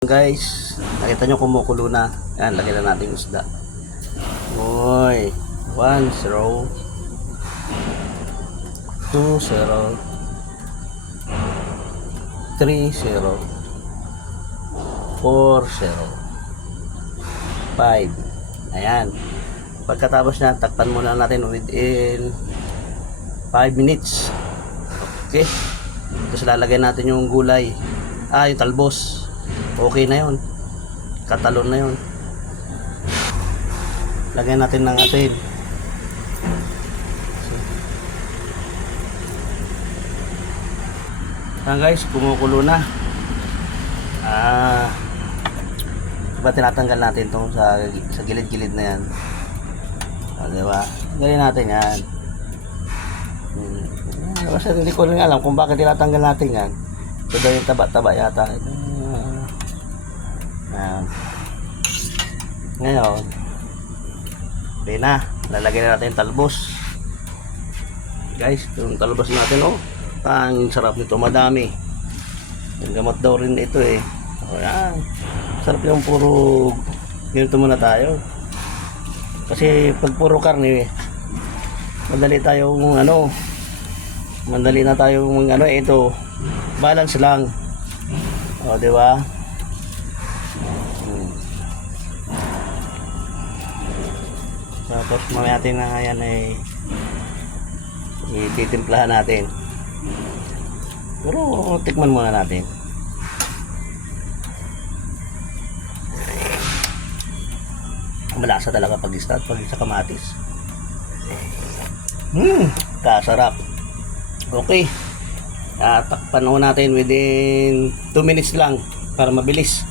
Guys, nakita nyo kumukulo na. Yan, lagyan na natin yung isda. Uy, 1-0 2-0 3-0 4-0 5. Ayan. Pagkatapos na, takpan muna natin within 5 minutes. Okay. Tapos lalagyan natin yung gulay. Yung talbos. Okay na yun. Katalon na yun. Lagyan natin ng asin. Guys, kumukulo na. Diba tinatanggal natin itong sa gilid-gilid na yan. Diba? Ganyan natin yan. Basta hindi ko rin alam kung bakit tinatanggal natin yan. Ito daw yung taba-taba yata. Ngayon, okay na. Lalagyan na natin talbos. Guys, yung talbos natin, ang sarap nito, madami. Yung gamot daw rin ito eh. Ayan. Sarap yung puro ganito muna tayo. Kasi pag puro karne, madali na tayong ito, balance lang. O, di ba? Tapos mamaya natin na yan ay ititimplahan natin. Pero tikman muna natin. Malasa talaga pag sa kamatis. Kasarap. Okay. Takpan natin within 2 minutes lang para mabilis.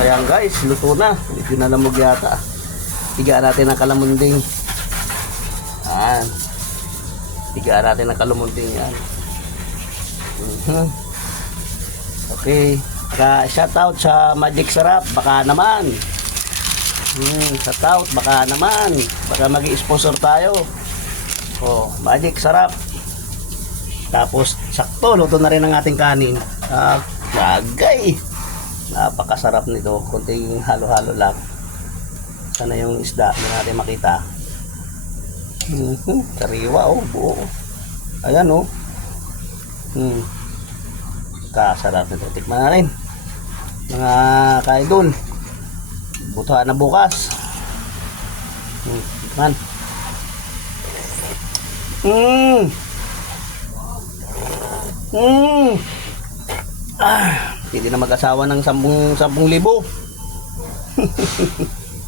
Ayan guys, luto na. Medyo nalamog yata. Tigaan natin ang kalamunding. Ayan. Tigaan natin ang kalamunding yan. Okay. Shoutout sa Magic Sarap. Baka naman. Shoutout. Baka naman. Baka mag-i-sponsor tayo. Magic Sarap. Tapos sakto, luto na rin ang ating kanin. Bagay. Napakasarap nito. Kunting halo-halo lang. Sana yung isda na natin makita. Sariwa buo. Ayan kasarap nito. Tikman na rin mga kaidol. Butuhan na bukas. Tikman. Hindi na mag-asawa ng 10,000.